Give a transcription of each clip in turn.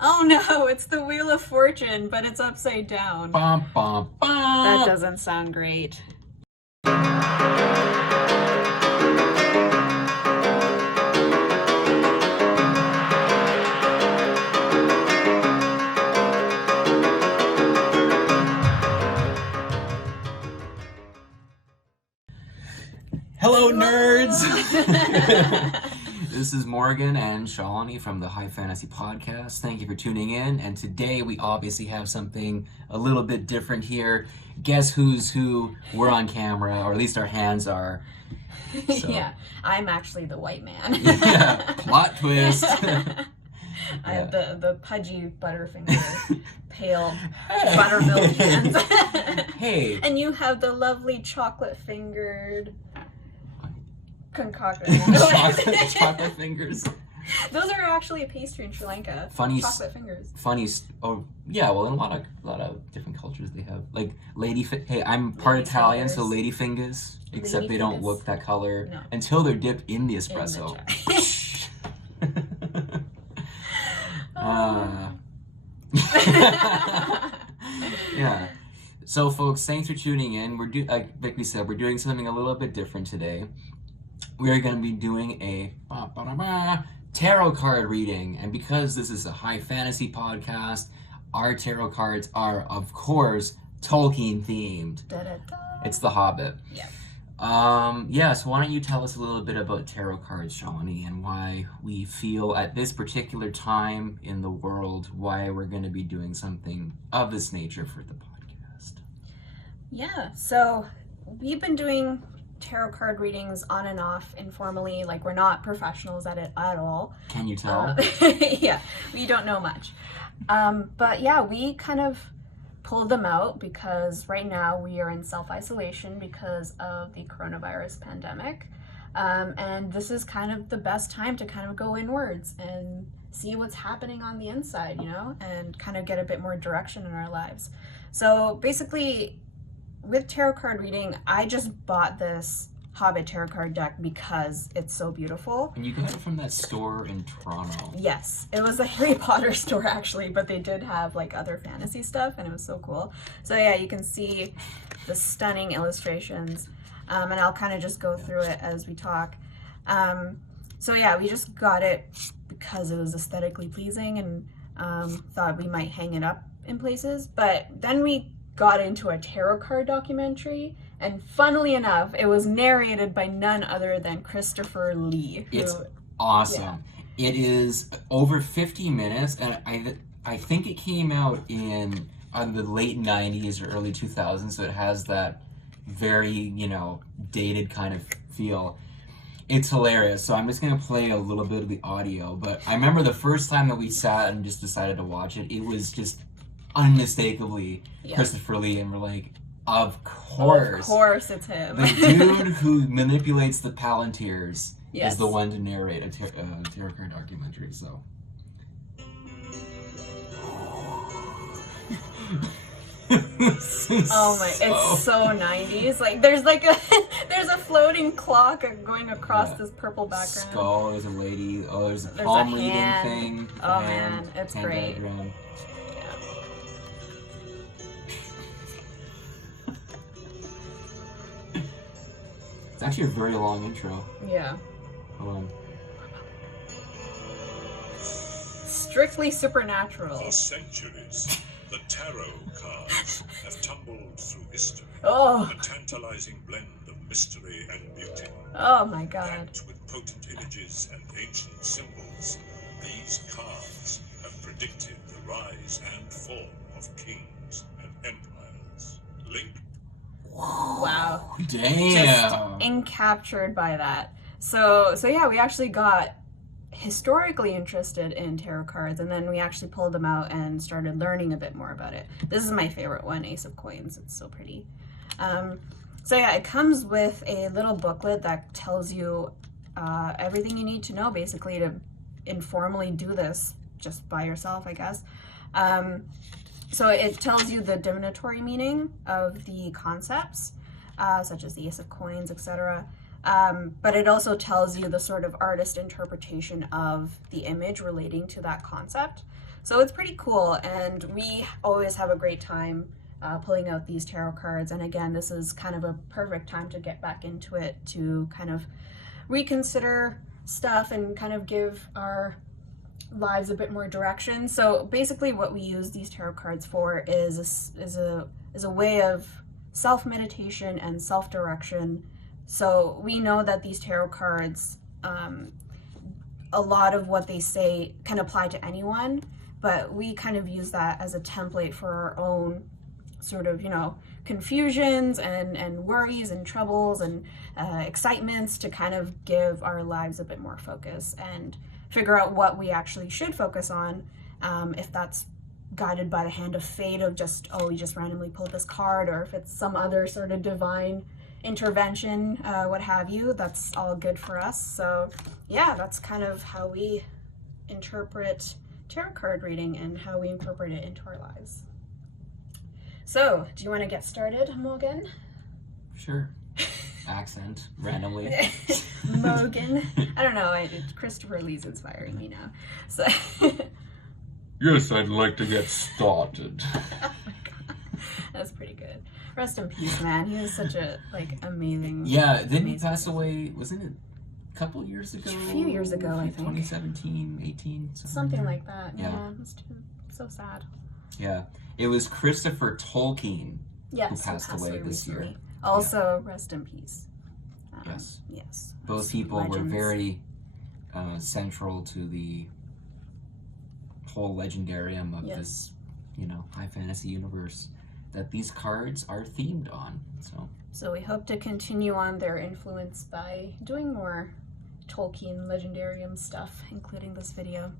Oh no, it's the Wheel of Fortune, but it's upside down. Bum, bum, bum. That doesn't sound great. Hello, nerds! This is Morgan and Shalani from the High Fantasy Podcast. Thank you for tuning in. And today we obviously have something a little bit different here. Guess who's who? We're on camera, or at least our hands are. So. Yeah, I'm actually the white man. Yeah, plot twist. I have the pudgy Butterfinger, pale buttermilk hands. Hey. And you have the lovely chocolate-fingered concoction. chocolate fingers. Those are actually a pastry in Sri Lanka. Chocolate fingers. Oh yeah, well in a lot of different cultures they have like hey, I'm part Italian, so lady fingers. Except they don't look that color until they're dipped in the espresso. Yeah. So folks, thanks for tuning in. Like we said, we're doing something a little bit different today. We are going to be doing a tarot card reading, and because this is a high fantasy podcast, our tarot cards are, of course, Tolkien themed. Da-da-da. It's the Hobbit. Yeah. So why don't you tell us a little bit about tarot cards, Shalani, and why we feel at this particular time in the world why we're going to be doing something of this nature for the podcast. Yeah, so we've been doing tarot card readings on and off informally. Like, we're not professionals at it at all. Can you tell? Yeah, we don't know much. But yeah, we kind of pulled them out because right now we are in self-isolation because of the coronavirus pandemic. And this is kind of the best time to kind of go inwards and see what's happening on the inside, you know, and kind of get a bit more direction in our lives. So basically, with tarot card reading, I just bought this Hobbit tarot card deck because it's so beautiful. And you got it from that store in Toronto. Yes, it was a Harry Potter store actually, but they did have like other fantasy stuff and it was so cool. So yeah, you can see the stunning illustrations, and I'll kind of just go through it as we talk. So yeah, we just got it because it was aesthetically pleasing and thought we might hang it up in places, but then we got into a tarot card documentary, and funnily enough, it was narrated by none other than Christopher Lee. It's awesome. Yeah. It is over 50 minutes, and I think it came out in the late 90s or early 2000s, so it has that very, dated kind of feel. It's hilarious, so I'm just going to play a little bit of the audio, but I remember the first time that we sat and just decided to watch it, it was just unmistakably Christopher Lee, and we're like, of course it's him. The dude who manipulates the Palantirs is the one to narrate a tarot card documentary. So oh my, it's so 90s. Like there's a floating clock going across this purple background. Skull, there's a lady, there's a palm reading thing. Oh man, it's great. Diagram. It's actually a very long intro. Yeah. Hold on. Strictly supernatural. For centuries, the tarot cards have tumbled through history. Oh. A tantalizing blend of mystery and beauty. Oh my God. Packed with potent images and ancient symbols, these cards have predicted the rise and fall of kings and empires. Linked. Wow. Damn. Just encaptured by that. So yeah, we actually got historically interested in tarot cards, and then we actually pulled them out and started learning a bit more about it. This is my favorite one, Ace of Coins. It's so pretty. So yeah, it comes with a little booklet that tells you everything you need to know basically to informally do this just by yourself, I guess. So it tells you the divinatory meaning of the concepts, such as the Ace of Coins, etc. But it also tells you the sort of artist interpretation of the image relating to that concept. So it's pretty cool, and we always have a great time pulling out these tarot cards. And again, this is kind of a perfect time to get back into it, to kind of reconsider stuff and kind of give our lives a bit more direction. So basically what we use these tarot cards for is a way of self-meditation and self-direction. So we know that these tarot cards, a lot of what they say can apply to anyone, but we kind of use that as a template for our own sort of, confusions and worries and troubles and excitements, to kind of give our lives a bit more focus and figure out what we actually should focus on, if that's guided by the hand of fate of just, oh, we just randomly pulled this card, or if it's some other sort of divine intervention, what have you. That's all good for us. So yeah, that's kind of how we interpret tarot card reading and how we incorporate it into our lives. So, do you want to get started, Morgan? Sure. Accent, randomly. Morgan. I don't know, Christopher Lee's inspiring me now. So Yes, I'd like to get started. Oh my God. That's pretty good. Rest in peace, man. He was such a amazing. Yeah, didn't he amazing pass person. away? Wasn't it a couple years ago? A few years ago, I think. 2017, 18, Something like that. Yeah. Yeah, it's so sad. Yeah, it was Christopher Tolkien Yes, who passed away this year. recently. Also, rest in peace. Yes. Yes. Both people were Legends. very central to the whole legendarium of Yes. this, high fantasy universe that these cards are themed on. So we hope to continue on their influence by doing more Tolkien legendarium stuff, including this video.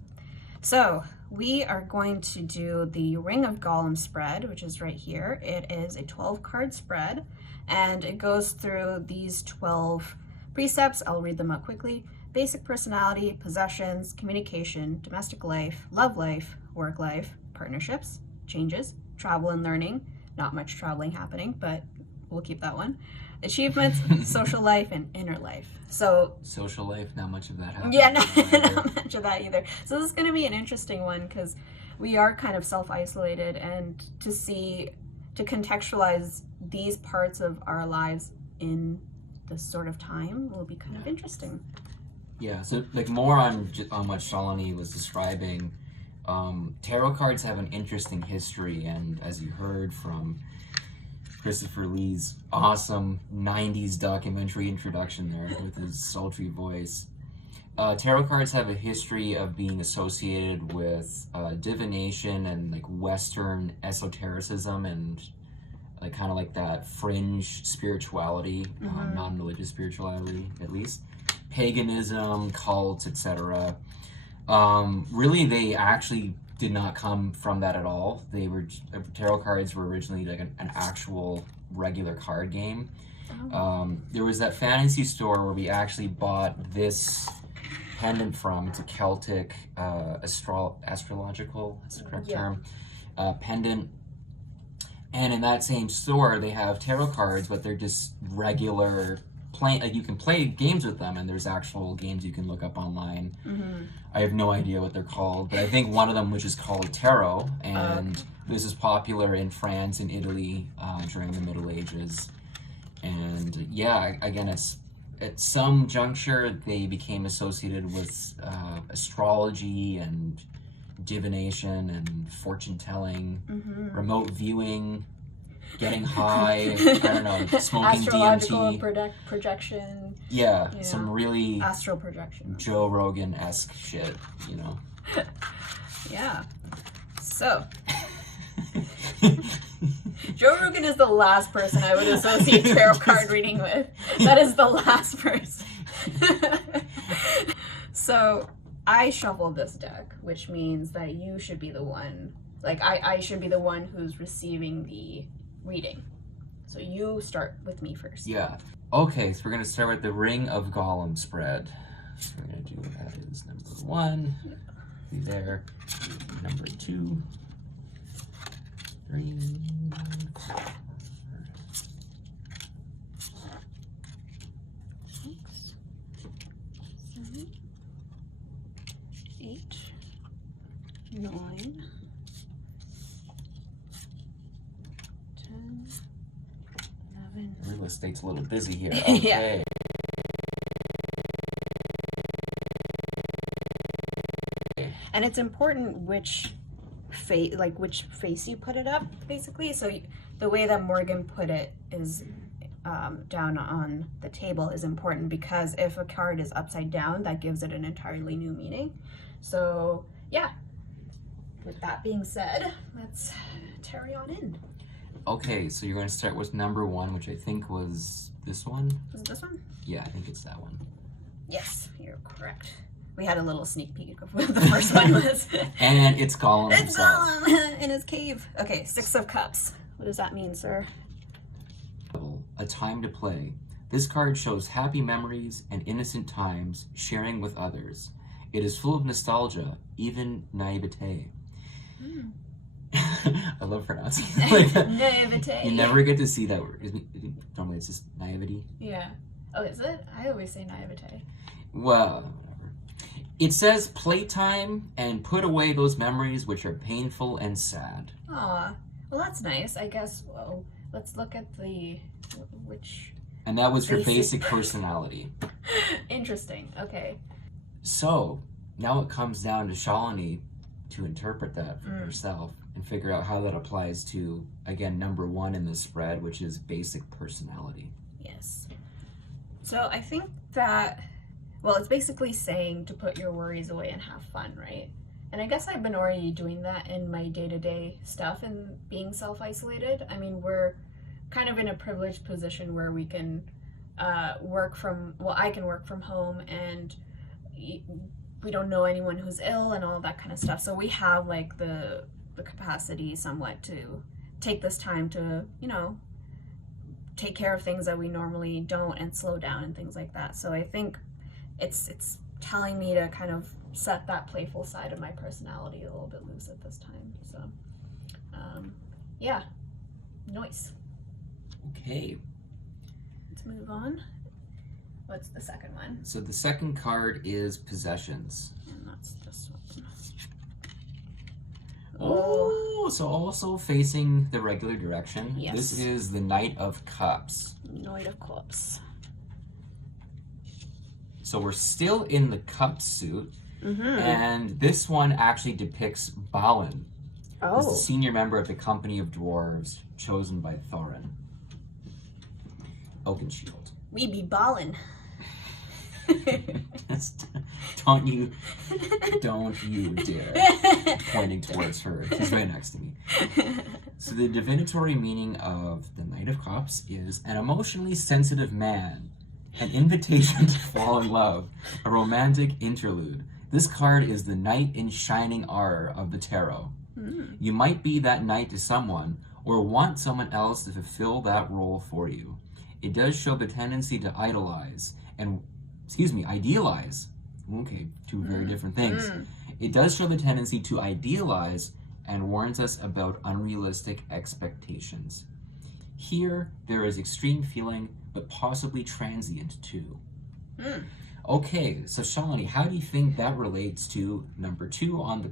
So we are going to do the Ring of Gollum spread, which is right here. It is a 12-card spread, and it goes through these 12 precepts. I'll read them out quickly. Basic personality, possessions, communication, domestic life, love life, work life, partnerships, changes, travel and learning. Not much traveling happening, but we'll keep that one. Achievements, social life, and inner life. So Social life, not much of that happened. yeah, not much of that either. So this is going to be an interesting one, because we are kind of self-isolated, and to contextualize these parts of our lives in this sort of time will be kind of interesting. Yeah, so more on what Shalini was describing, tarot cards have an interesting history, and as you heard from Christopher Lee's awesome 90s documentary introduction there with his sultry voice, tarot cards have a history of being associated with divination and Western esotericism and kind of that fringe spirituality, non-religious spirituality at least, paganism, cults, etc. Really, they actually did not come from that at all. Tarot cards were originally an actual regular card game. There was that fantasy store where we actually bought this pendant from. It's a Celtic astrological, that's the correct term, pendant. And in that same store, they have tarot cards, but they're just regular you can play games with them, and there's actual games you can look up online. I have no idea what they're called, but I think one of them was just called tarot, and this is popular in France and Italy during the Middle Ages. And yeah, again, at some juncture they became associated with astrology and divination and fortune telling, remote viewing, getting high, I don't know, smoking Astrological DMT. projection. Yeah, some really astral projection. Joe Rogan-esque shit, Yeah. So Joe Rogan is the last person I would associate tarot card reading with. That is the last person. So I shuffled this deck, which means that you should be the one, I should be the one who's receiving the reading. So you start with me first. Yeah. Okay, so we're going to start with the Ring of Gollum spread. So we're going to do that is number 1. Be there. Number 2. 3. 4. 6, 7, 8, 9, the state's a little busy here. Yeah. Okay. And it's important which face you put it up, basically. So the way that Morgan put it is down on the table is important, because if a card is upside down, that gives it an entirely new meaning. So yeah, with that being said, let's carry on in. Okay, so you're going to start with number 1, which I think was this one. Was it this one? Yeah, I think it's that one. Yes, you're correct. We had a little sneak peek of what the first one was. And it's Gollum It's himself. Gollum in his cave. Okay, 6 of Cups. What does that mean, sir? A time to play. This card shows happy memories and innocent times sharing with others. It is full of nostalgia, even naivete. I love pronouncing it like that. Naivete. You never get to see that word. Normally it's just naivety. Yeah. Oh, is it? I always say naivete. Well, whatever. It says playtime and put away those memories which are painful and sad. Aw. Well, that's nice. I guess, well, let's look at which... And that was her basic personality. Interesting. Okay. So, now it comes down to Shalini to interpret that for herself and figure out how that applies to, again, number 1 in the spread, which is basic personality. Yes. So I think that, well, it's basically saying to put your worries away and have fun, right? And I guess I've been already doing that in my day-to-day stuff and being self-isolated. I mean, we're kind of in a privileged position where we can I can work from home, and we don't know anyone who's ill and all that kind of stuff. So we have like the capacity somewhat to take this time to, take care of things that we normally don't and slow down and things like that. So I think it's telling me to kind of set that playful side of my personality a little bit loose at this time. So yeah, nice. Okay. Let's move on. What's the second one? So the second card is possessions. And that's this one. Oh, so also facing the regular direction. Yes. This is the Knight of Cups. Knight of Cups. So we're still in the cup suit, and this one actually depicts Balin as the senior member of the company of dwarves chosen by Thorin. Oakenshield. We be ballin'. Don't you dare. Pointing towards her. She's right next to me. So the divinatory meaning of the Knight of Cups is an emotionally sensitive man, an invitation to fall in love, a romantic interlude. This card is the knight in shining armor of the tarot. You might be that knight to someone, or want someone else to fulfill that role for you. It does show the tendency to idealize. Okay, two very different things. It does show the tendency to idealize and warns us about unrealistic expectations. Here, there is extreme feeling, but possibly transient too. Okay, so Shalini, how do you think that relates to number 2 on the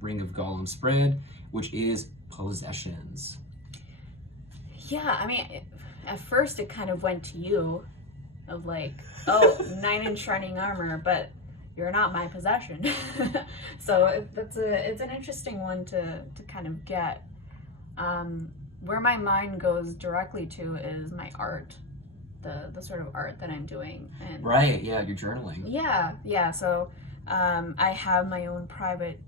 Ring of Gollum spread, which is possessions? Yeah, I mean, at first it kind of went to you, of like, oh, knight in shining armor, but you're not my possession. So it's an interesting one to kind of get. Where my mind goes directly to is my art, the sort of art that I'm doing. And right, yeah, you're journaling. Yeah. So I have my own private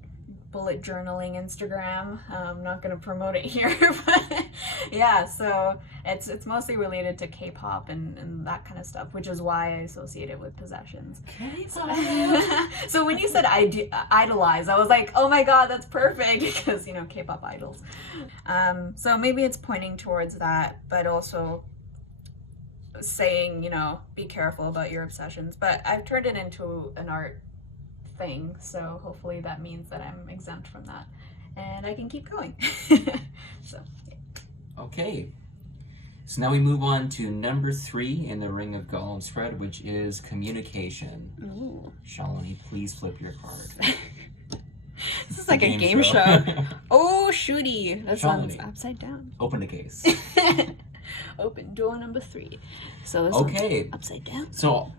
bullet journaling Instagram. I'm not going to promote it here, but yeah, so it's mostly related to K-pop and that kind of stuff, which is why I associate it with possessions. So when you said idolize, I was like, oh my god, that's perfect, because K-pop idols. So maybe it's pointing towards that, but also saying, be careful about your obsessions. But I've turned it into an art thing, so hopefully that means that I'm exempt from that and I can keep going. So yeah. Okay, so now we move on to number 3 in the Ring of Gollum spread, which is communication. Ooh. Shalini, please flip your card. This is like a game show. Oh, shooty. That sounds Shalini. upside down. Open the case. Open door number 3. So this Okay. one's upside down. So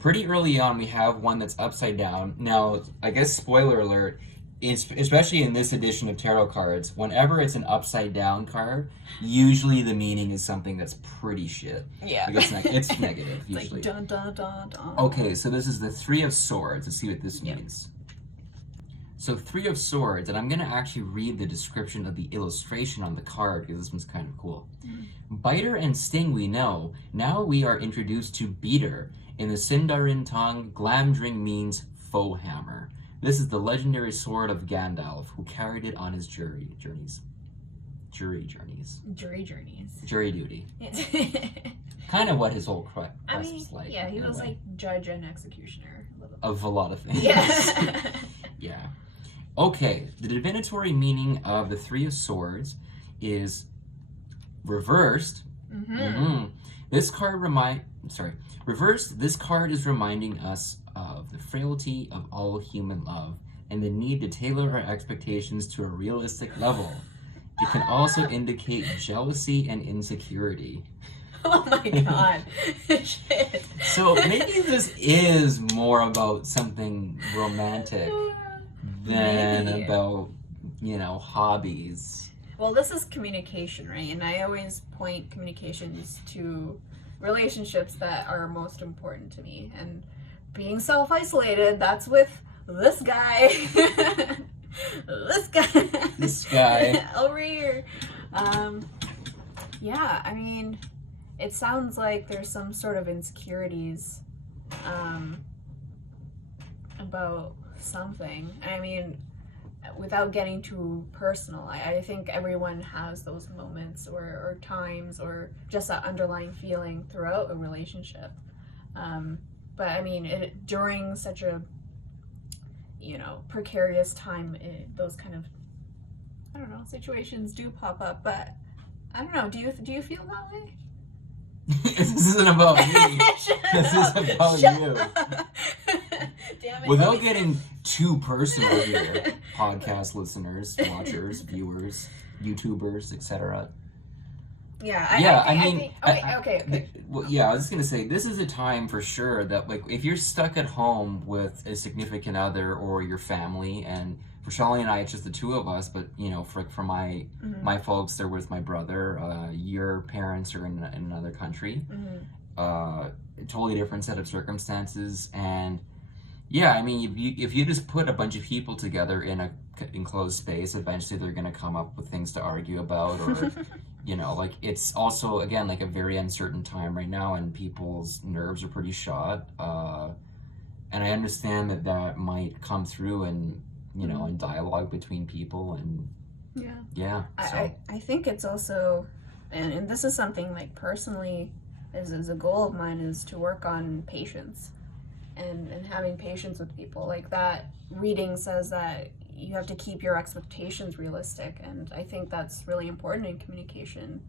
pretty early on we have one that's upside down. Now, I guess spoiler alert, especially in this edition of tarot cards, whenever it's an upside down card, usually the meaning is something that's pretty shit. Yeah. Like it's negative, It's usually. like dun dun dun dun. Okay, so this is the 3 of Swords. Let's see what this means. So 3 of Swords, and I'm going to actually read the description of the illustration on the card because this one's kind of cool. Biter and sting we know. Now we are introduced to Beater. In the Sindarin tongue, Glamdring means foe hammer. This is the legendary sword of Gandalf, who carried it on his jury journeys. Jury duty. Kind of what his whole quest was like. Yeah, he was like judge and executioner. Of a lot of things. Yeah. Yeah. Okay, the divinatory meaning of the 3 of Swords is reversed. This card reversed. This card is reminding us of the frailty of all human love and the need to tailor our expectations to a realistic level. It can also indicate jealousy and insecurity. Oh my god. Shit. So maybe this is more about something romantic than about, hobbies. Well, this is communication, right? And I always point communications to relationships that are most important to me. And being self-isolated, that's with this guy. This guy. Over here. Yeah, I mean, it sounds like there's some sort of insecurities about something. I mean, without getting too personal, I think everyone has those moments or times or just that underlying feeling throughout a relationship. But I mean, during such a precarious time, those kind of situations do pop up. But I don't know. Do you feel that way? This isn't about me. This is about you. Damn it. Without getting too personal here, podcast listeners, watchers, viewers, YouTubers, etc. Okay. I was just gonna say, this is a time for sure that, like, if you're stuck at home with a significant other or your family, and for Shelly and I, it's just the 2 of us, but for my folks, they're with my brother. Your parents are in another country. A totally different set of circumstances, and yeah, I mean, if you just put a bunch of people together in a enclosed space, eventually they're gonna come up with things to argue about, or like, it's also, again, like a very uncertain time right now, and people's nerves are pretty shot. And I understand that might come through in in dialogue between people, and so. I think it's also, and this is something, like, personally, is a goal of mine, is to work on patience and having patience with people. Like, that reading says that you have to keep your expectations realistic, and I think that's really important in communication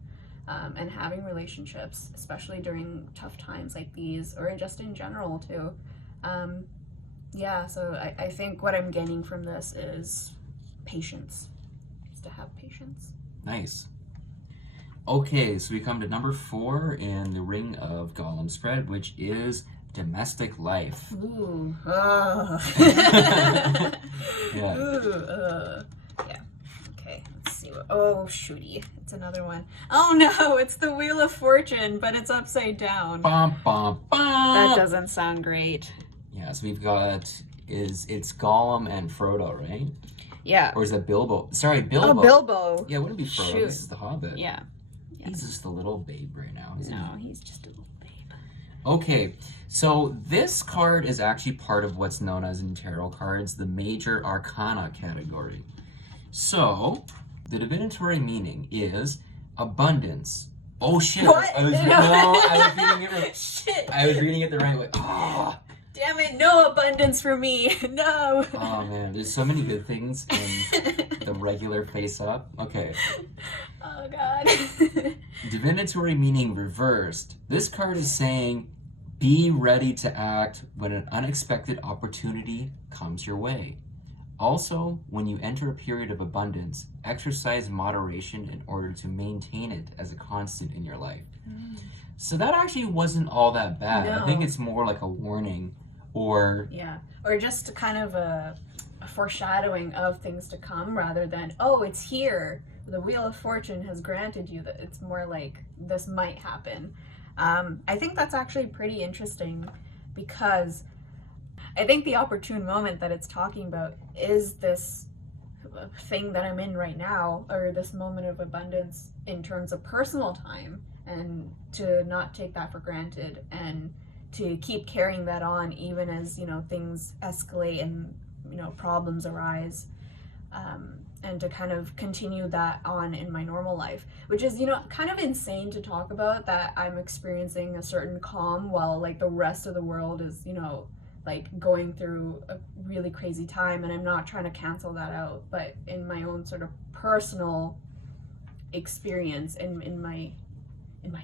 and having relationships, especially during tough times like these, or just in general too. So I think what I'm gaining from this is patience, just to have patience. Nice. Okay, so we come to number 4 in the Ring of Gollum spread, which is domestic life. Ooh. Yeah. Okay, let's see what. Oh, shooty. It's another one. Oh no, it's the Wheel of Fortune, but it's upside down. Bum, bum, bum. That doesn't sound great. Yeah, so we've got, it's Gollum and Frodo, right? Yeah. Or is that Bilbo? Sorry, Bilbo. Oh, Bilbo. Yeah, it wouldn't be Frodo. Shoot. This is the Hobbit. Yeah. He's just a little babe right now, isn't he? No, he's just a little babe. Okay, so this card is actually part of what's known as, in tarot cards, the Major Arcana category. So, the divinatory meaning is abundance. Oh shit! What? I was reading it right. Shit. I was reading it the right way. Oh. Damn it! No abundance for me. No. Oh man, there's so many good things in the regular face up. Okay. Oh god. Divinatory meaning reversed. This card is saying, be ready to act when an unexpected opportunity comes your way. Also, when you enter a period of abundance, exercise moderation in order to maintain it as a constant in your life. So that actually wasn't all that bad. I think No. it's more like a warning, or Yeah, or just kind of a foreshadowing of things to come rather than, oh, it's here. The Wheel of Fortune has granted you that. It's more like this might happen. I think that's actually pretty interesting because I think the opportune moment that it's talking about is this thing that I'm in right now, or this moment of abundance in terms of personal time, and to not take that for granted and to keep carrying that on even as, you know, things escalate and, you know, problems arise, and to kind of continue that on in my normal life, which is, you know, kind of insane to talk about, that I'm experiencing a certain calm while like the rest of the world is, you know, like going through a really crazy time. And I'm not trying to cancel that out, but in my own sort of personal experience, in my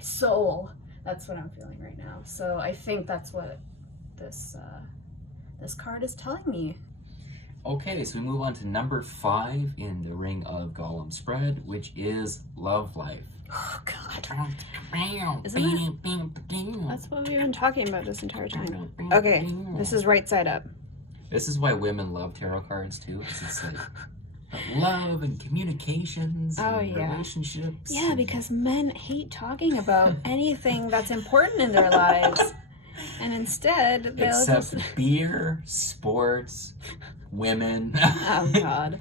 soul, that's what I'm feeling right now. So I think that's what this card is telling me. Okay, so we move on to number 5 in the Ring of Gollum spread, which is love life. Oh God. Isn't That's what we've been talking about this entire time. Okay, this is right side up. This is why women love tarot cards too. It's like love and communications and relationships. Yeah, because men hate talking about anything that's important in their lives. And instead, they'll Except just... beer, sports, women. Oh, God.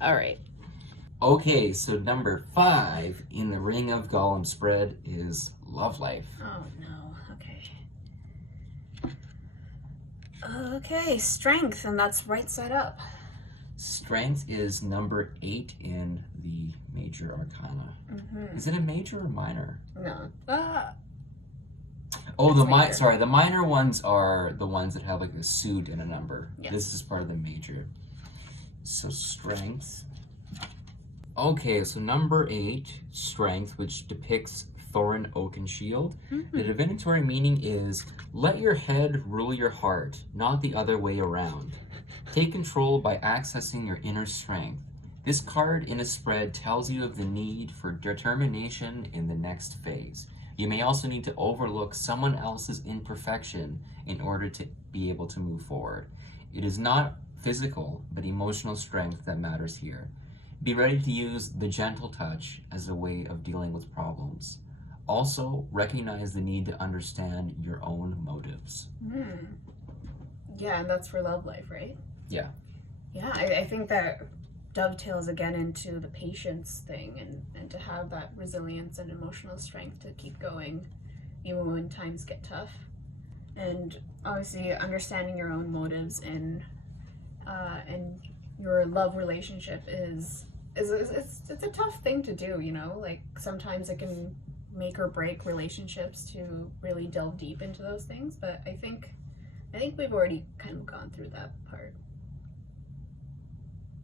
All right. Okay, so number 5 in the Ring of Gollum spread is love life. Oh no. Okay. Okay, strength, and that's right side up. Strength is number 8 in the major arcana. Mm-hmm. Is it a major or minor? No. Oh, It's major. sorry, the minor ones are the ones that have like a suit and a number. Yeah. This is part of the major. So strength. Okay, so number 8, strength, which depicts Thorin Oakenshield. The divinatory meaning is, let your head rule your heart, not the other way around. Take control by accessing your inner strength. This card in a spread tells you of the need for determination in the next phase. You may also need to overlook someone else's imperfection in order to be able to move forward. It is not physical, but emotional strength that matters here. Be ready to use the gentle touch as a way of dealing with problems. Also, recognize the need to understand your own motives. Yeah, and that's for love life, right? Yeah. Yeah, I think that dovetails again into the patience thing, and to have that resilience and emotional strength to keep going even when times get tough. And obviously understanding your own motives in your love relationship is it's a tough thing to do, you know? Like sometimes it can make or break relationships to really delve deep into those things, but I think we've already kind of gone through that part.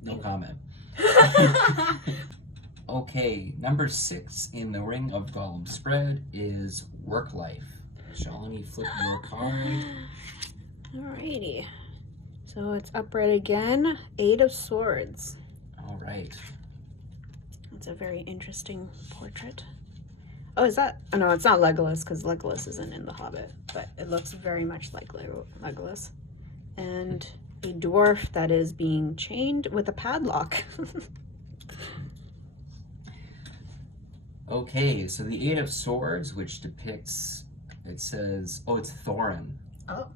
No comment. Okay, number 6 in the Ring of Gollum spread is work life. Shalini, flip your card. Alrighty. So it's upright again. 8 of Swords. All right. It's a very interesting portrait. Oh, is that... Oh, no, it's not Legolas, because Legolas isn't in The Hobbit. But it looks very much like Legolas. And a dwarf that is being chained with a padlock. Okay, so the 8 of Swords, which depicts... It says... Oh, it's Thorin. Oh,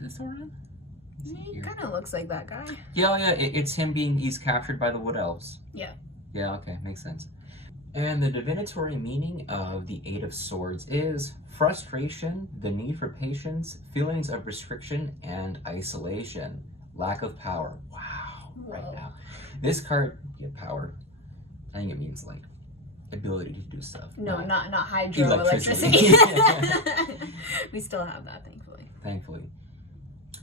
Is it Thorin? Is he he here? kind of looks like that guy. Yeah, it's him he's captured by the Wood Elves. Yeah. Yeah, okay, makes sense. And the divinatory meaning of the 8 of Swords is frustration, the need for patience, feelings of restriction and isolation, lack of power. Wow, right Whoa. now. This card, yeah, power, I think it means like ability to do stuff. No, not not hydroelectricity. We still have that, thankfully. thankfully.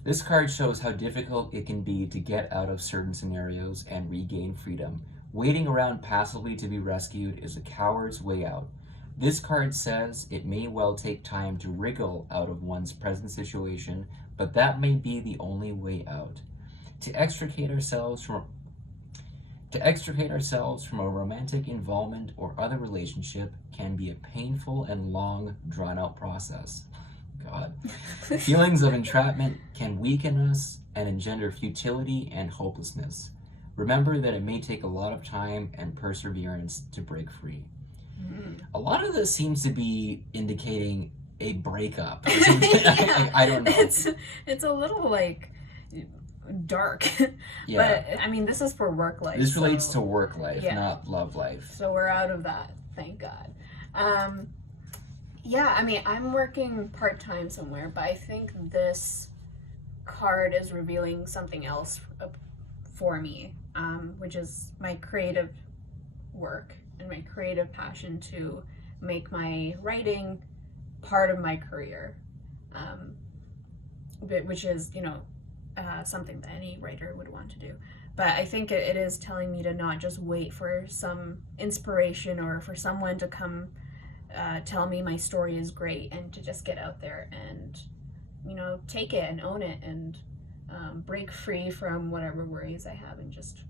This card shows how difficult it can be to get out of certain scenarios and regain freedom. Waiting around passively to be rescued is a coward's way out. This card says it may well take time to wriggle out of one's present situation, but that may be the only way out. To extricate ourselves from a romantic involvement or other relationship can be a painful and long, drawn-out process. God. Feelings of entrapment can weaken us and engender futility and hopelessness. Remember that it may take a lot of time and perseverance to break free. A lot of this seems to be indicating a breakup. Or something. Yeah. I don't know. It's a little like dark. Yeah. But I mean, this is for work life. This relates to work life, yeah. not love life. So we're out of that, thank God. Yeah, I mean, I'm working part-time somewhere, but I think this card is revealing something else for me, which is my creative work and my creative passion to make my writing part of my career, which is, you know, something that any writer would want to do. But I think it is telling me to not just wait for some inspiration or for someone to come tell me my story is great, and to just get out there and, you know, take it and own it and break free from whatever worries I have and just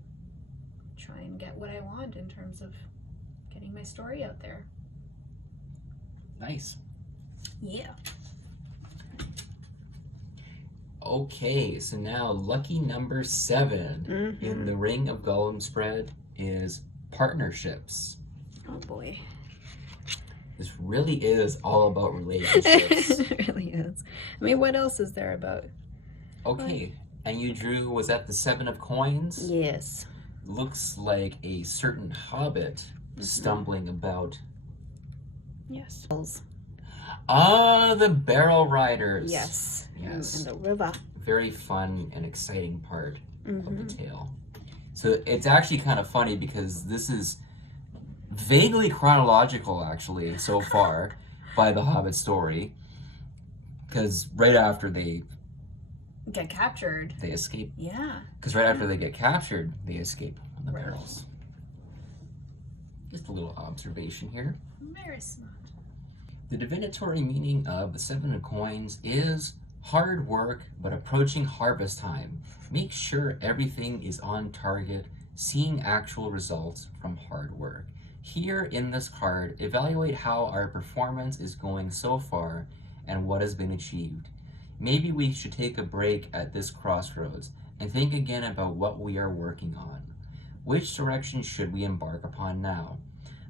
try and get what I want in terms of getting my story out there. Nice. Yeah. Okay, so now lucky number 7 in the Ring of Gollum spread is partnerships. Oh boy. This really is all about relationships. It really is. I mean, what else is there about? Okay, and you drew, was that the 7 of coins? Yes. Looks like a certain hobbit stumbling about. Yes. Ah, the barrel riders. Yes. Yes. And the river. Very fun and exciting part of the tale. So it's actually kind of funny because this is vaguely chronological, actually, so far, by the Hobbit story. Because right after they Get captured. they escape. Yeah. Because right after they get captured, they escape on the barrels. Just a little observation here. Very smart. The divinatory meaning of the 7 of coins is hard work, but approaching harvest time. Make sure everything is on target, seeing actual results from hard work. Here in this card, evaluate how our performance is going so far and what has been achieved. Maybe we should take a break at this crossroads and think again about what we are working on. Which direction should we embark upon now?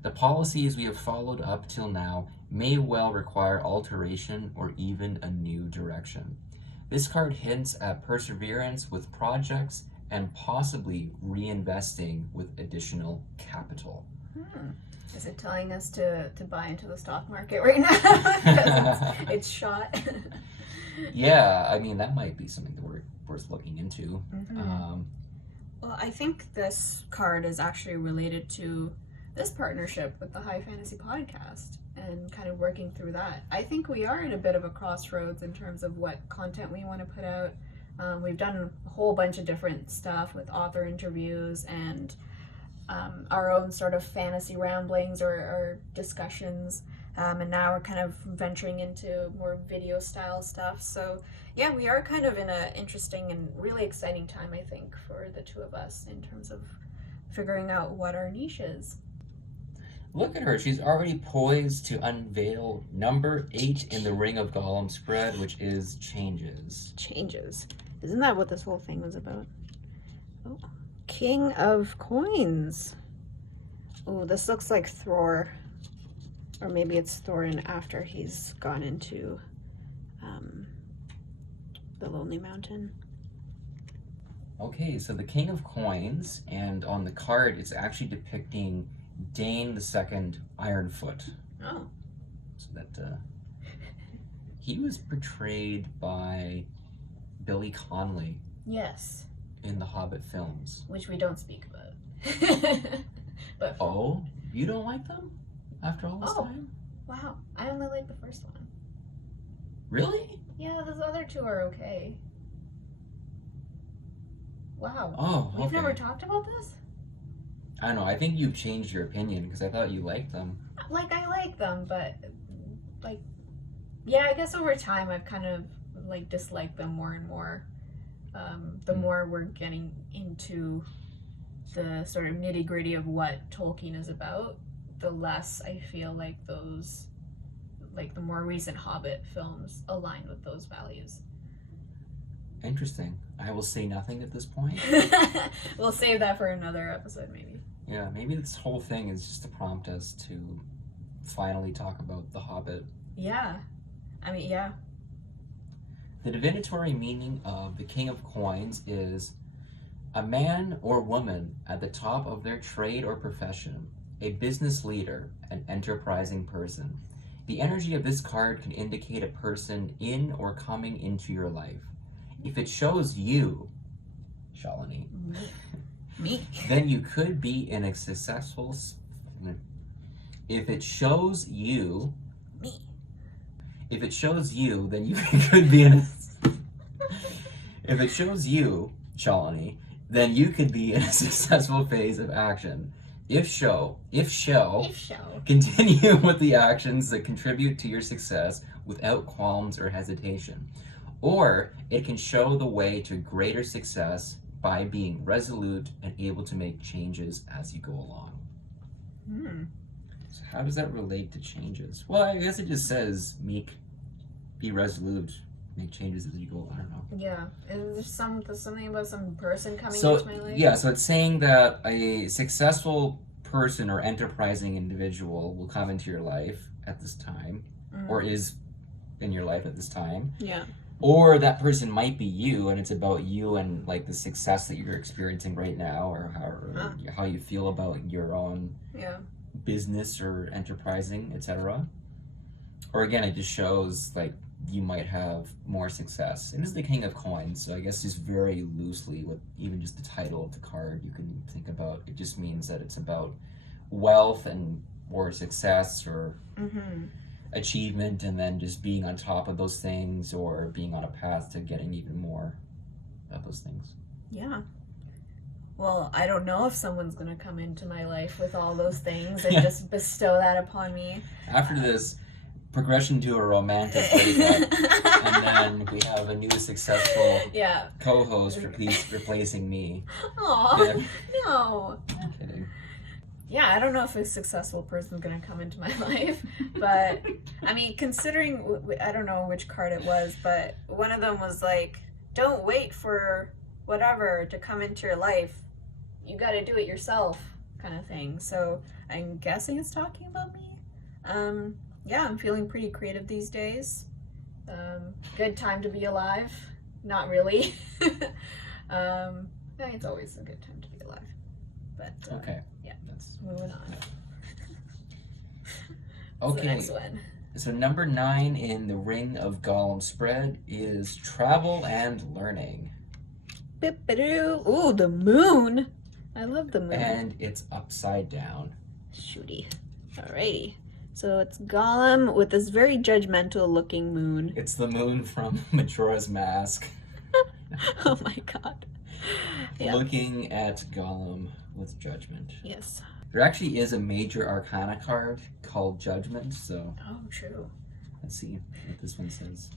The policies we have followed up till now may well require alteration or even a new direction. This card hints at perseverance with projects and possibly reinvesting with additional capital. Is it telling us to buy into the stock market right now? Because it's shot. Yeah, I mean, that might be something that we're worth looking into. Well, I think this card is actually related to this partnership with the High Fantasy Podcast and kind of working through that. I think we are in a bit of a crossroads in terms of what content we want to put out. We've done a whole bunch of different stuff with author interviews and our own sort of fantasy ramblings or discussions. And now we're kind of venturing into more video style stuff. So yeah, we are kind of in an interesting and really exciting time, I think, for the two of us in terms of figuring out what our niche is. Look at her. She's already poised to unveil number 8 in the Ring of Gollum spread, which is changes. Changes. Isn't that what this whole thing was about? Oh. King of Coins. Oh, this looks like Thor. Or maybe it's Thorin after he's gone into the Lonely Mountain. Okay, so the King of Coins, and on the card it's actually depicting Dane II Ironfoot. Oh. So that he was portrayed by Billy Connolly Yes. in the Hobbit films. Which we don't speak about. But Oh, you don't like them after all this Oh. time? wow, I only like the first one. Really? Yeah, those other two are okay. Wow. Oh, okay. We've never talked about this? I don't know. I think you've changed your opinion because I thought you liked them. Like, I like them, but, like, yeah, I guess over time I've kind of, like, disliked them more and more. the more we're getting into the sort of nitty-gritty of what Tolkien is about, the less I feel like those, like the more recent Hobbit films align with those values. Interesting. I will say nothing at this point. We'll save that for another episode, maybe. Yeah, maybe this whole thing is just to prompt us to finally talk about The Hobbit. Yeah. I mean, yeah. The divinatory meaning of the King of Coins is a man or woman at the top of their trade or profession, a business leader, an enterprising person. The energy of this card can indicate a person in or coming into your life. If it shows you, Shalini, Me. then you could be in a successful... If it shows you... Me. If it shows you, then you could be in a... If it shows you, Shalini, then you could be in a successful phase of action. If show, continue with the actions that contribute to your success without qualms or hesitation. Or it can show the way to greater success by being resolute and able to make changes as you go along. So how does that relate to changes? Well, I guess it just says be resolute, make changes as you go. I don't know. Yeah. Is there something about some person coming So into my life? yeah, so it's saying that a successful person or enterprising individual will come into your life at this time, or is in your life at this time. Yeah. Or that person might be you, and it's about you and like the success that you're experiencing right now, or how you feel about your own business or enterprising, etc. Or again, it just shows like you might have more success. It is the King of Coins, so I guess just very loosely with even just the title of the card, you can think about it just means that it's about wealth and or success or achievement, and then just being on top of those things or being on a path to getting even more of those things. Yeah. Well, I don't know if someone's going to come into my life with all those things and just bestow that upon me. After this, progression to a romantic breakup, and then we have a new successful co-host replacing me. Aw, no. I'm kidding. Yeah, I don't know if a successful person's going to come into my life, but I mean, considering, I don't know which card it was, but one of them was like, don't wait for whatever to come into your life. You got to do it yourself, kind of thing. So I'm guessing it's talking about me. Yeah, I'm feeling pretty creative these days. Good time to be alive. Not really. It's always a good time to be alive. But okay. Yeah. That's moving on. Okay. The next one. So number 9 in the Ring of Gollum spread is travel and learning. Ooh, the moon. I love the moon. And it's upside down. Shooty. Alrighty. So it's Gollum with this very judgmental looking moon. It's the moon from Majora's Mask. Oh my god. Yeah. Looking at Gollum with judgment. Yes. There actually is a major Arcana card called Judgment, so... Oh, true. Let's see what this one says.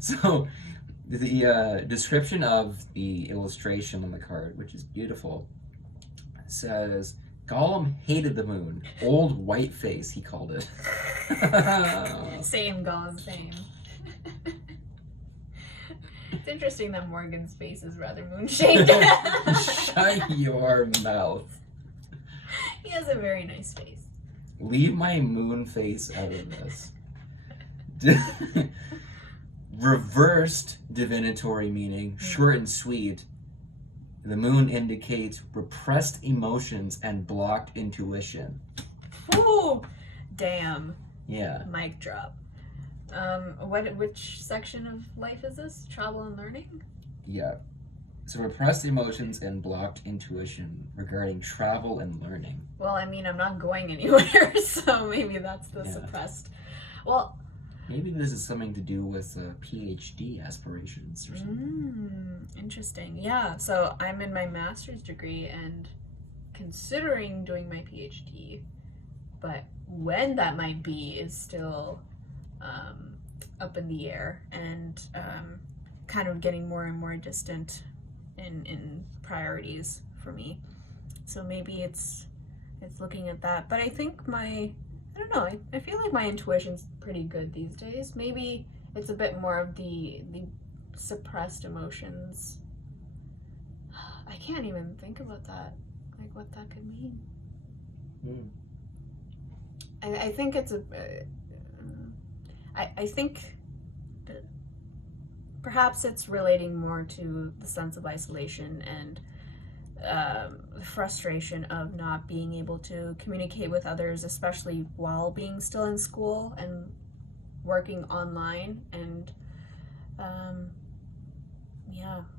So, the description of the illustration on the card, which is beautiful, says, Gollum hated the moon. Old white face, he called it. Same, Gollum, same. It's interesting that Morgan's face is rather moon-shaped. Shut your mouth. He has a very nice face. Leave my moon face out of this. Reversed divinatory meaning, short and sweet. The moon indicates repressed emotions and blocked intuition. Woo! Damn. Yeah. Mic drop. Which section of life is this? Travel and learning? Yeah. So repressed emotions and blocked intuition regarding travel and learning. Well, I mean, I'm not going anywhere, so maybe that's the suppressed. Well, maybe this is something to do with PhD aspirations or something. Interesting. Yeah, so I'm in my master's degree and considering doing my PhD, but when that might be is still up in the air and kind of getting more and more distant in priorities for me. So maybe it's looking at that. But I think I don't know, I feel like my intuition's pretty good these days. Maybe it's a bit more of the suppressed emotions. I can't even think about that, like what that could mean. I think it's I think that perhaps it's relating more to the sense of isolation and the frustration of not being able to communicate with others, especially while being still in school and working online, and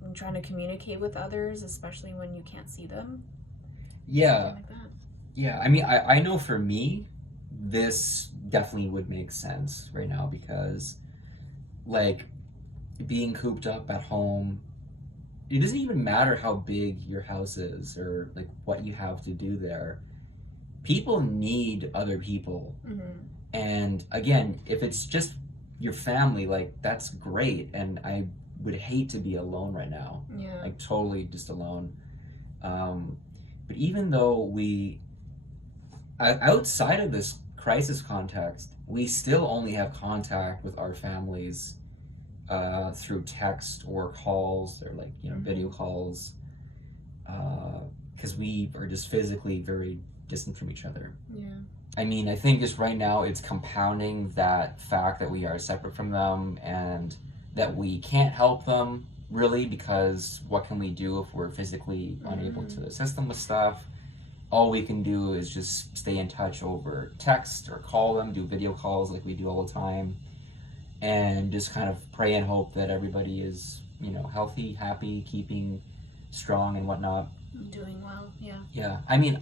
I'm trying to communicate with others, especially when you can't see them. Yeah. Something like that. Yeah, I mean, I know for me, this definitely would make sense right now because, like, being cooped up at home, it doesn't even matter how big your house is or, like, what you have to do there. People need other people. Mm-hmm. And, again, if it's just your family, like, that's great. And I would hate to be alone right now. Yeah. Like, totally just alone. But even though outside of this crisis context, we still only have contact with our families through text or calls or video calls, because we are just physically very distant from each other. Yeah. I mean, I think just right now it's compounding that fact that we are separate from them and that we can't help them really, because what can we do if we're physically unable to assist them with stuff? All we can do is just stay in touch over text or call them, do video calls like we do all the time, and just kind of pray and hope that everybody is, healthy, happy, keeping strong and whatnot. Doing well, yeah. Yeah, I mean,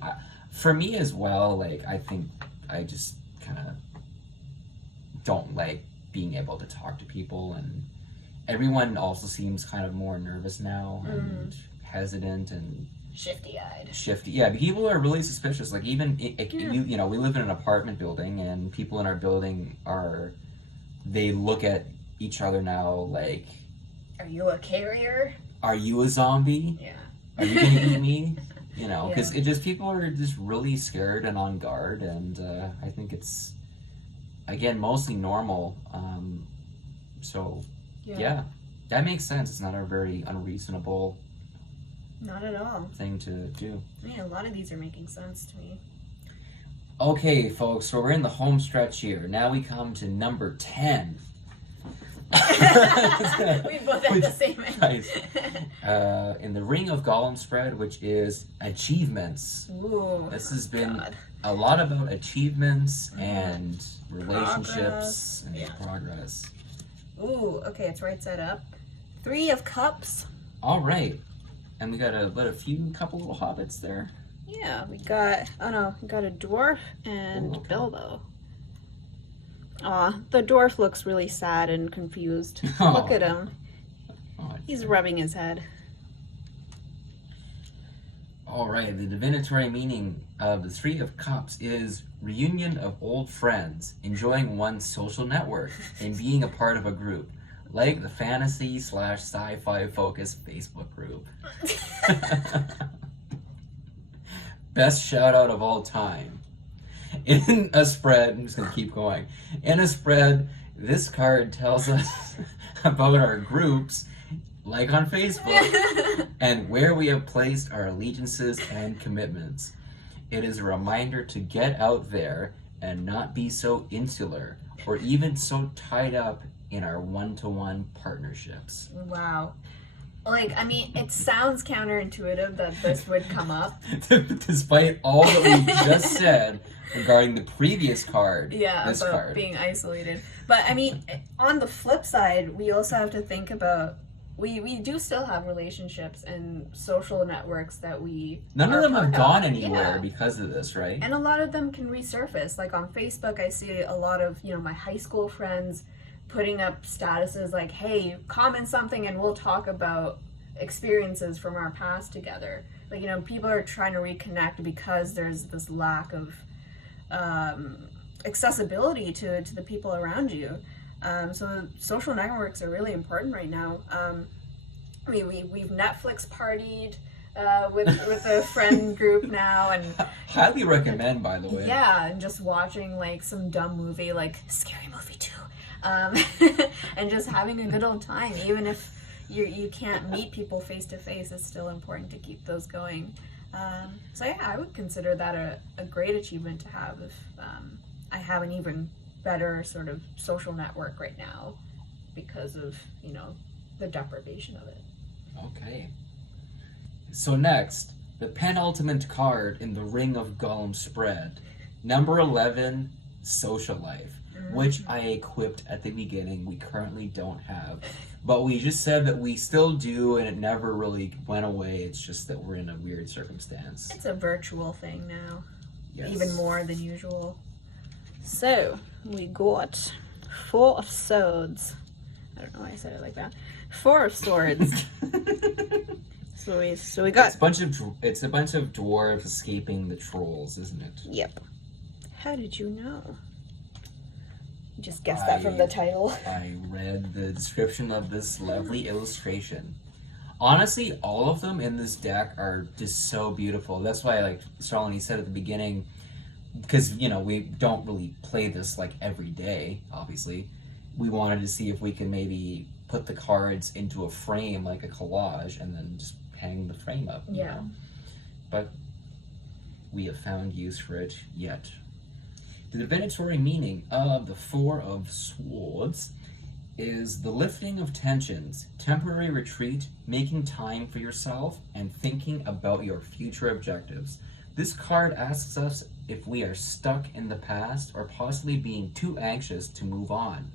for me as well, like, I think I just kind of don't like being able to talk to people, and everyone also seems kind of more nervous now and hesitant and shifty-eyed. Yeah, people are really suspicious. Like, even we live in an apartment building, and people in our building they look at each other now like, are you a carrier? Are you a zombie? Yeah. Are you gonna eat me? Because people are just really scared and on guard, and I think it's, again, mostly normal. So yeah, that makes sense. It's not a very unreasonable. Not at all. Thing to do. Yeah, a lot of these are making sense to me. Okay, folks, so we're in the home stretch here. Now we come to number 10. We both had the same Right. In the Ring of Gollum spread, which is achievements. Ooh, this has been a lot about achievements and relationships and progress. Ooh, okay, it's right side up. 3 of Cups. All right. And we got a couple little hobbits there. Yeah, we got a dwarf and Bilbo. Aw, the dwarf looks really sad and confused. Oh. Look at him. Oh, he's rubbing his head. All right, the divinatory meaning of the 3 of Cups is reunion of old friends, enjoying one's social network, and being a part of a group. Like the fantasy/sci-fi focused Facebook group. Best shout out of all time. In a spread, I'm just going to keep going. In a spread, this card tells us about our groups, like on Facebook, and where we have placed our allegiances and commitments. It is a reminder to get out there and not be so insular or even so tied up in our one-to-one partnerships. Wow. Like, I mean, it sounds counterintuitive that this would come up. Despite all that we just said regarding the previous card. Yeah, this about card. Being isolated. But, I mean, on the flip side, we also have to think about, we do still have relationships and social networks that we None of them have gone anywhere Yeah. because of this, right? And a lot of them can resurface. Like, on Facebook, I see a lot of, my high school friends putting up statuses like, hey, comment something and we'll talk about experiences from our past together. Like, people are trying to reconnect because there's this lack of accessibility to the people around you. So social networks are really important right now. I mean, we've Netflix partied with a friend group now, and Highly recommend, by the way. yeah, and just watching like some dumb movie like Scary Movie 2, and just having a good old time. Even if you can't meet people face to face, it's still important to keep those going. So yeah, I would consider that a great achievement to have if I have an even better sort of social network right now because of, you know, the deprivation of it. Okay. So next, the penultimate card in the Ring of Gollum spread. Number 11, Social Life, which I equipped at the beginning. We currently don't have. But we just said that we still do, and it never really went away. It's just that we're in a weird circumstance. It's a virtual thing now. Yes. Even more than usual. So, we got 4 of Swords. I don't know why I said it like that. 4 of Swords. so we got... It's a bunch of dwarves escaping the trolls, isn't it? Yep. How did you know? You just guessed that from the title. I read the description of this lovely illustration. Honestly, all of them in this deck are just so beautiful. That's why, like Scarily said at the beginning, because, you know, we don't really play this, like, every day, obviously. We wanted to see if we can maybe put the cards into a frame, like a collage, and then just hang the frame up. You know? But we have found use for it yet. The divinatory meaning of the 4 of Swords is the lifting of tensions, temporary retreat, making time for yourself, and thinking about your future objectives. This card asks us if we are stuck in the past or possibly being too anxious to move on.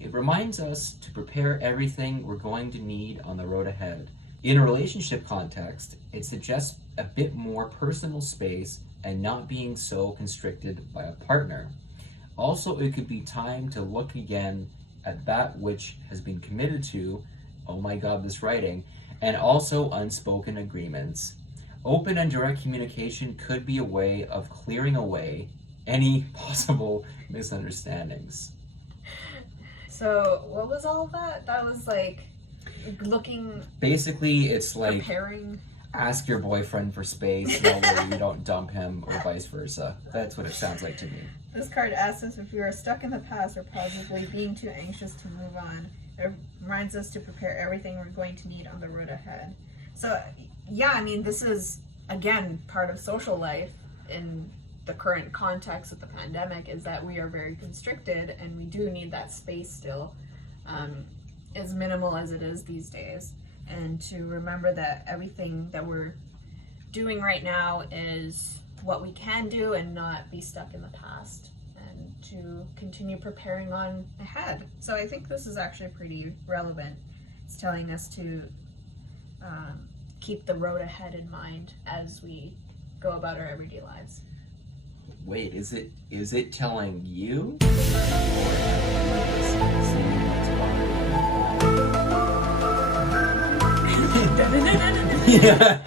It reminds us to prepare everything we're going to need on the road ahead. In a relationship context, it suggests a bit more personal space and not being so constricted by a partner. Also, it could be time to look again at that which has been committed to, oh my god, this writing, and also unspoken agreements. Open and direct communication could be a way of clearing away any possible misunderstandings. So, what was all of that? That was like looking... Basically, it's like... Preparing... Ask your boyfriend for space, know where you don't dump him, or vice versa. That's what it sounds like to me. This card asks us if we are stuck in the past or possibly being too anxious to move on. It reminds us to prepare everything we're going to need on the road ahead. So, yeah, I mean, this is, again, part of social life in the current context of the pandemic, is that we are very constricted and we do need that space still, as minimal as it is these days. And to remember that everything that we're doing right now is what we can do and not be stuck in the past, and to continue preparing on ahead. So I think this is actually pretty relevant. It's telling us to keep the road ahead in mind as we go about our everyday lives. Wait, is it telling you? Yeah.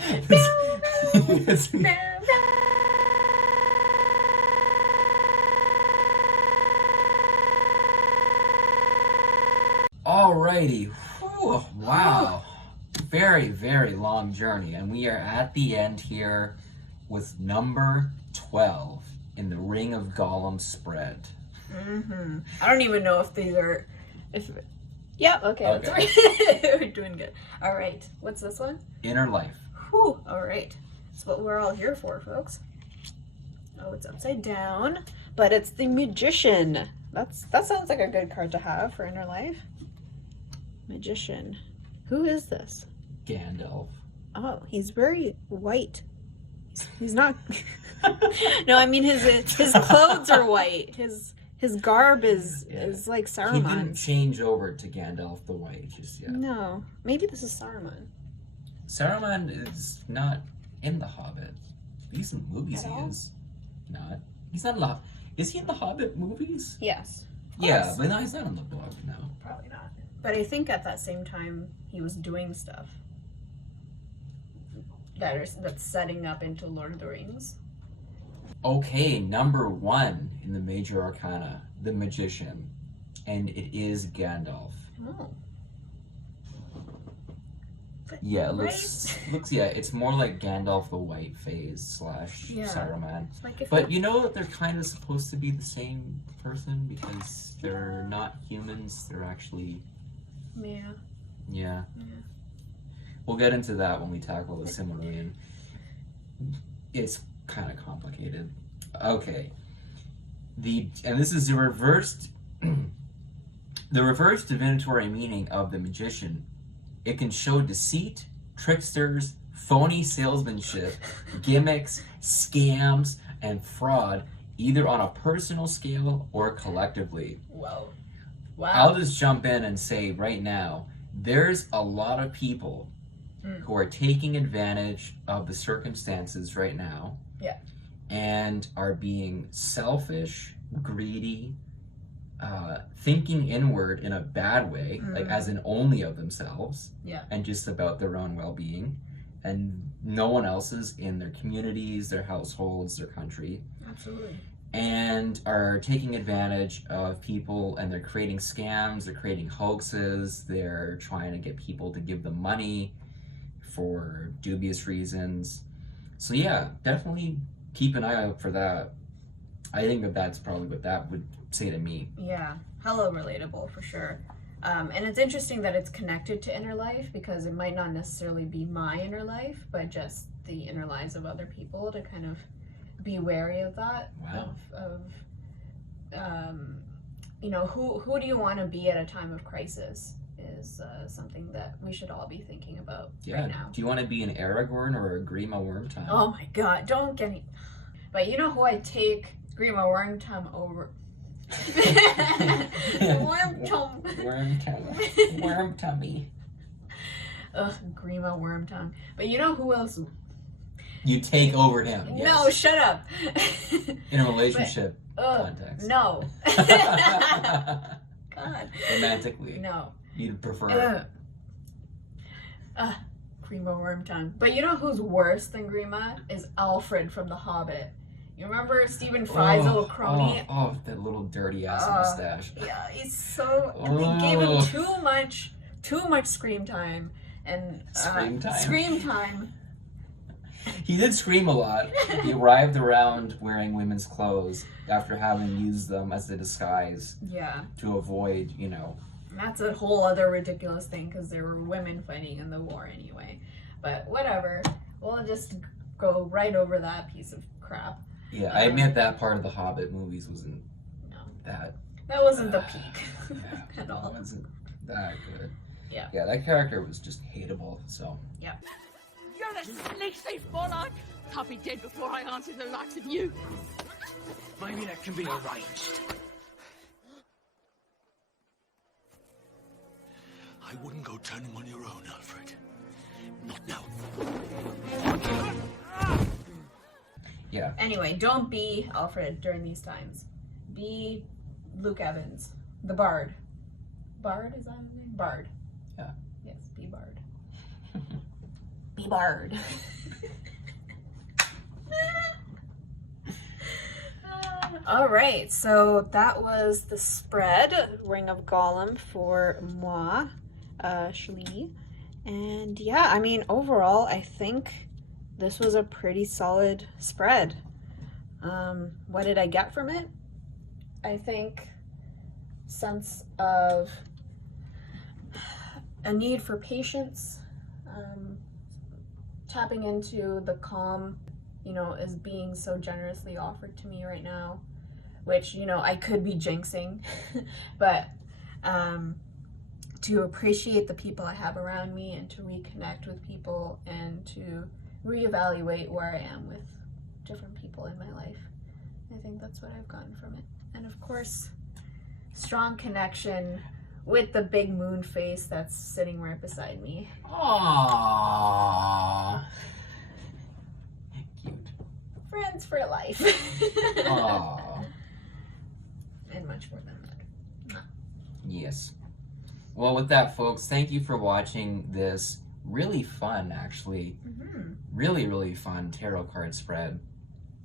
Alrighty. Whew, wow. Very, very long journey. And we are at the end here with number 12 in the Ring of Gollum spread. I don't even know if these are... Yeah, okay. We're doing good. All right, what's this one? Inner Life. Whew, all right. That's what we're all here for, folks. Oh, it's upside down, but it's the Magician. That sounds like a good card to have for Inner Life. Magician. Who is this? Gandalf. Oh, he's very white. He's not... No, I mean his clothes are white. His garb is like Saruman. He didn't change over to Gandalf the White just yet. No, maybe this is Saruman. Saruman is not in the Hobbit. These movies he is not. He's not in the... Is he in the Hobbit movies? Yes. Yeah, but no, he's not in the book, no. Probably not. But I think at that same time he was doing stuff that's setting up into Lord of the Rings. Okay, number 1 in the Major Arcana, the Magician. and it is Gandalf. Oh. Yeah, it looks yeah, it's more like Gandalf the White Phase / Saruman. Like if But you know they're kind of supposed to be the same person because they're not humans, they're actually Yeah. Yeah. We'll get into that when we tackle the Silmarillion. It's kind of complicated. Okay. And this is the reversed divinatory meaning of the magician. It can show deceit, tricksters, phony salesmanship, gimmicks, scams, and fraud, either on a personal scale or collectively. Whoa. Wow. I'll just jump in and say right now, there's a lot of people who are taking advantage of the circumstances right now. Yeah. And are being selfish, greedy, thinking inward in a bad way, like as in only of themselves, and just about their own well-being, and no one else's in their communities, their households, their country. Absolutely. And are taking advantage of people, and they're creating scams, they're creating hoaxes, they're trying to get people to give them money for dubious reasons. So yeah, definitely keep an eye out for that. I think that's probably what that would say to me. Yeah, hello relatable for sure. And it's interesting that it's connected to inner life because it might not necessarily be my inner life, but just the inner lives of other people, to kind of be wary of that. Wow. You know, who do you want to be at a time of crisis is something that we should all be thinking about right now. Do you want to be an Aragorn or a Grima Wormtongue? Oh my god, don't get me. But you know who I'd take Grima Wormtongue over? Wormtummy. Ugh, Grima Wormtongue. But you know who else? You take over him. Yes. No, shut up. In a relationship context. No. God. Romantically. No. You'd prefer. Grima Wormtongue. But you know who's worse than Grima? Is Alfrid from The Hobbit. You remember Stephen Fry's little crony? Oh, that little dirty ass mustache. Yeah, he's so. And they gave him too much screen time and Scream time. He did scream a lot. He arrived around wearing women's clothes after having used them as a disguise. Yeah. To avoid, you know. That's a whole other ridiculous thing because there were women fighting in the war anyway. But whatever. We'll just go right over that piece of crap. Yeah, I admit that part of the Hobbit movies wasn't that. That wasn't the peak at all. It wasn't that good. Yeah. Yeah, that character was just hateable. So. Yeah. You're a snake thief, Warlock. I'll be dead before I answer the likes of you. Maybe that can be arranged. I wouldn't go turning on your own, Alfred. Not now. Yeah. Anyway, don't be Alfred during these times. Be Luke Evans, the Bard. Bard, is that his name? Bard. Yeah. Yes, be Bard. Be Bard. All right, so that was the spread, Ring of Gollum for moi, Shlee. And yeah, I mean, overall, I think this was a pretty solid spread. What did I get from it? I think sense of a need for patience, tapping into the calm, you know, is being so generously offered to me right now, which, you know, I could be jinxing, but to appreciate the people I have around me and to reconnect with people and to reevaluate where I am with different people in my life. I think that's what I've gotten from it. And of course, strong connection with the big moon face that's sitting right beside me. Aww. Cute. Friends for life. Aww. And much more than that. Yes. Well, with that, folks, thank you for watching this really fun, actually, really, really fun tarot card spread.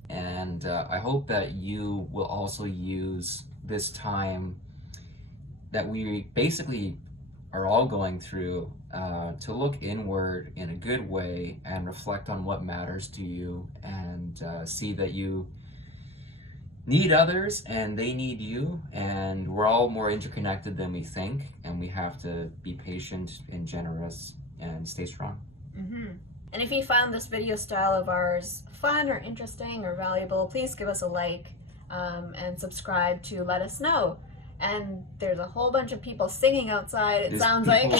And I hope that you will also use this time that we basically are all going through, to look inward in a good way and reflect on what matters to you, and see that you need others and they need you, and we're all more interconnected than we think, and we have to be patient and generous and stay strong. And if you found this video style of ours fun or interesting or valuable, please give us a like and subscribe to let us know. And there's a whole bunch of people singing outside, sounds like.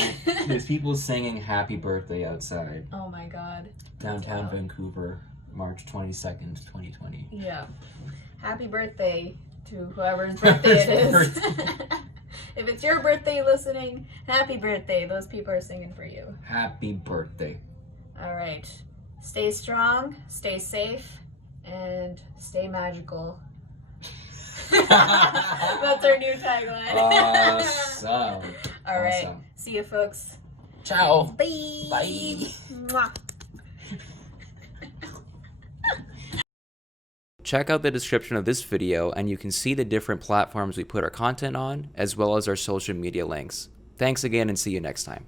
There's people singing happy birthday outside. Oh my god. Downtown Vancouver, March 22nd, 2020. Yeah. Happy birthday to whoever's birthday it is. If it's your birthday listening, happy birthday. Those people are singing for you. Happy birthday. All right. Stay strong, stay safe, and stay magical. That's our new tagline. Awesome. All right. Awesome. See you, folks. Ciao. Bye. Bye. Mwah. Check out the description of this video and you can see the different platforms we put our content on, as well as our social media links. Thanks again and see you next time.